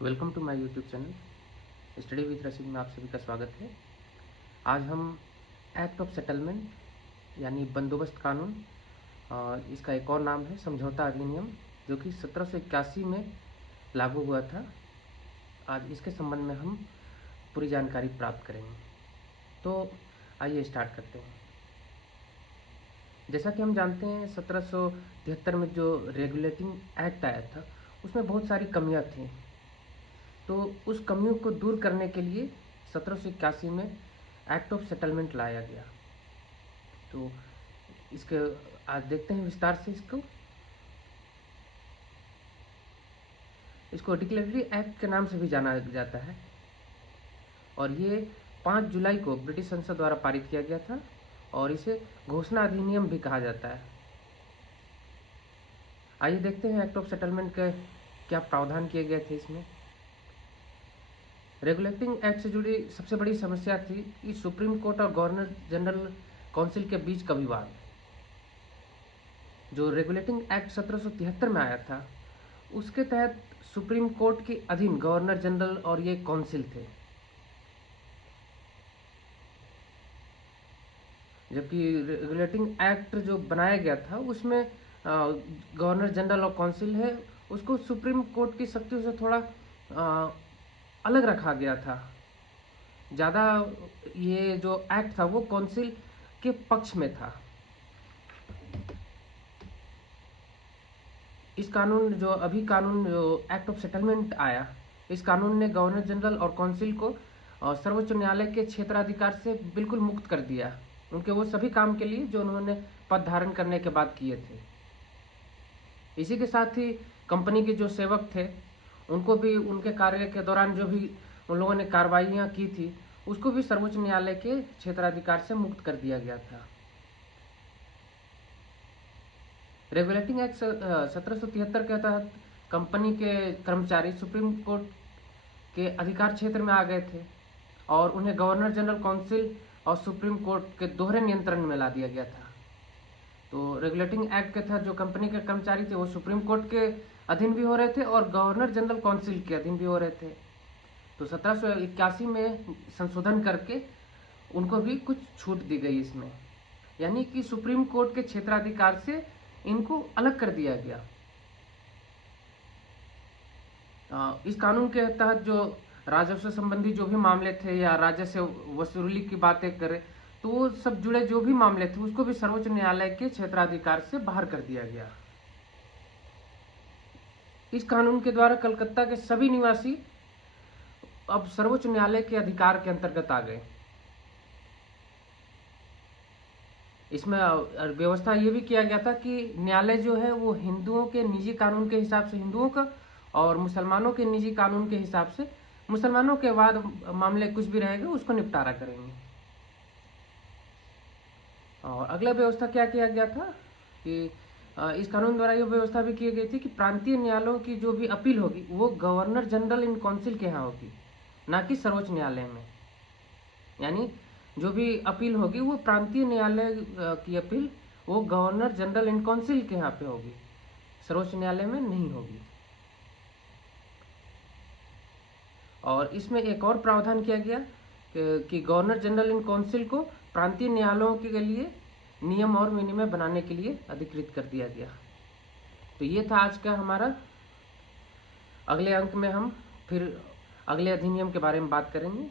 Welcome to my YouTube channel study with Rashid में आप सभी का स्वागत है। आज हम एक्ट ऑफ सेटलमेंट यानी बंदोबस्त कानून, इसका एक और नाम है समझौता अधिनियम, जो कि 1781 में लागू हुआ था। आज इसके संबंध में हम पूरी जानकारी प्राप्त करेंगे। तो आइए स्टार्ट करते हैं। जैसा कि हम जानते हैं 1773 में जो रेगुलेटिंग एक्ट आया था उसमें बहुत सारी कमियां थी। तो उस कमियों को दूर करने के लिए 1781 में एक्ट ऑफ सेटलमेंट लाया गया। तो इसके आज देखते हैं विस्तार से इसको डिक्लेरेटरी एक्ट के नाम से भी जाना जाता है और ये 5 जुलाई को ब्रिटिश संसद द्वारा पारित किया गया था और इसे घोषणा अधिनियम भी कहा जाता है। आइए देखते हैं एक्ट ऑफ सेटलमेंट के क्या प्रावधान किए गए थे। इसमें रेगुलेटिंग एक्ट से जुड़ी सबसे बड़ी समस्या थी कि सुप्रीम कोर्ट और गवर्नर जनरल काउंसिल के बीच का विवाद। जो रेगुलेटिंग एक्ट 1773 में आया था उसके तहत सुप्रीम कोर्ट के अधीन गवर्नर जनरल और ये काउंसिल थे, जबकि रेगुलेटिंग एक्ट जो बनाया गया था उसमें गवर्नर जनरल और काउंसिल है उसको सुप्रीम कोर्ट की शक्तियों से थोड़ा अलग रखा गया था। ज़्यादा ये जो एक्ट था वो काउंसिल के पक्ष में था। इस कानून जो एक्ट ऑफ सेटलमेंट आया, इस कानून ने गवर्नर जनरल और काउंसिल को सर्वोच्च न्यायालय के क्षेत्राधिकार से बिल्कुल मुक्त कर दिया, उनके वो सभी काम के लिए जो उन्होंने पद धारण करने के बाद किए थे। इसी के साथ ही कंपनी के जो सेवक थे उनको भी उनके कार्य के दौरान जो भी उन लोगों ने कार्रवाइयाँ की थी उसको भी सर्वोच्च न्यायालय के क्षेत्राधिकार से मुक्त कर दिया गया था। रेगुलेटिंग एक्ट 1773 के तहत कंपनी के कर्मचारी सुप्रीम कोर्ट के अधिकार क्षेत्र में आ गए थे और उन्हें गवर्नर जनरल काउंसिल और सुप्रीम कोर्ट के दोहरे नियंत्रण में ला दिया गया था। तो रेगुलेटिंग एक्ट के तहत जो कंपनी के कर्मचारी थे वो सुप्रीम कोर्ट के अधीन भी हो रहे थे और गवर्नर जनरल काउंसिल के अधीन भी हो रहे थे। तो 1781 में संशोधन करके उनको भी कुछ छूट दी गई इसमें, यानी कि सुप्रीम कोर्ट के क्षेत्राधिकार से इनको अलग कर दिया गया। इस कानून के तहत जो राजस्व संबंधी जो भी मामले थे या राजस्व वसूली की बातें करें तो वो सब जुड़े जो भी मामले थे उसको भी सर्वोच्च न्यायालय के क्षेत्राधिकार से बाहर कर दिया गया। इस कानून के द्वारा कलकत्ता के सभी निवासी अब सर्वोच्च न्यायालय के अधिकार के अंतर्गत आ गए। इसमें व्यवस्था ये भी किया गया था कि न्यायालय जो है वो हिंदुओं के निजी कानून के हिसाब से हिंदुओं का और मुसलमानों के निजी कानून के हिसाब से मुसलमानों के बाद मामले कुछ भी रहेगा उसको निपटारा करेंगे। और अगला व्यवस्था क्या किया गया था कि इस कानून द्वारा ये व्यवस्था भी की गई थी कि प्रांतीय न्यायालयों की जो भी अपील होगी वो गवर्नर जनरल इन काउंसिल के यहाँ होगी, ना कि सर्वोच्च न्यायालय में। यानी जो भी अपील होगी वो प्रांतीय न्यायालय की अपील वो गवर्नर जनरल इन काउंसिल के यहाँ पे होगी, सर्वोच्च न्यायालय में नहीं होगी। और इसमें एक और प्रावधान किया गया कि गवर्नर जनरल इन काउंसिल को प्रांतीय न्यायालयों के लिए नियम और विनियम बनाने के लिए अधिकृत कर दिया गया। तो ये था आज का हमारा। अगले अंक में हम फिर अगले अधिनियम के बारे में बात करेंगे।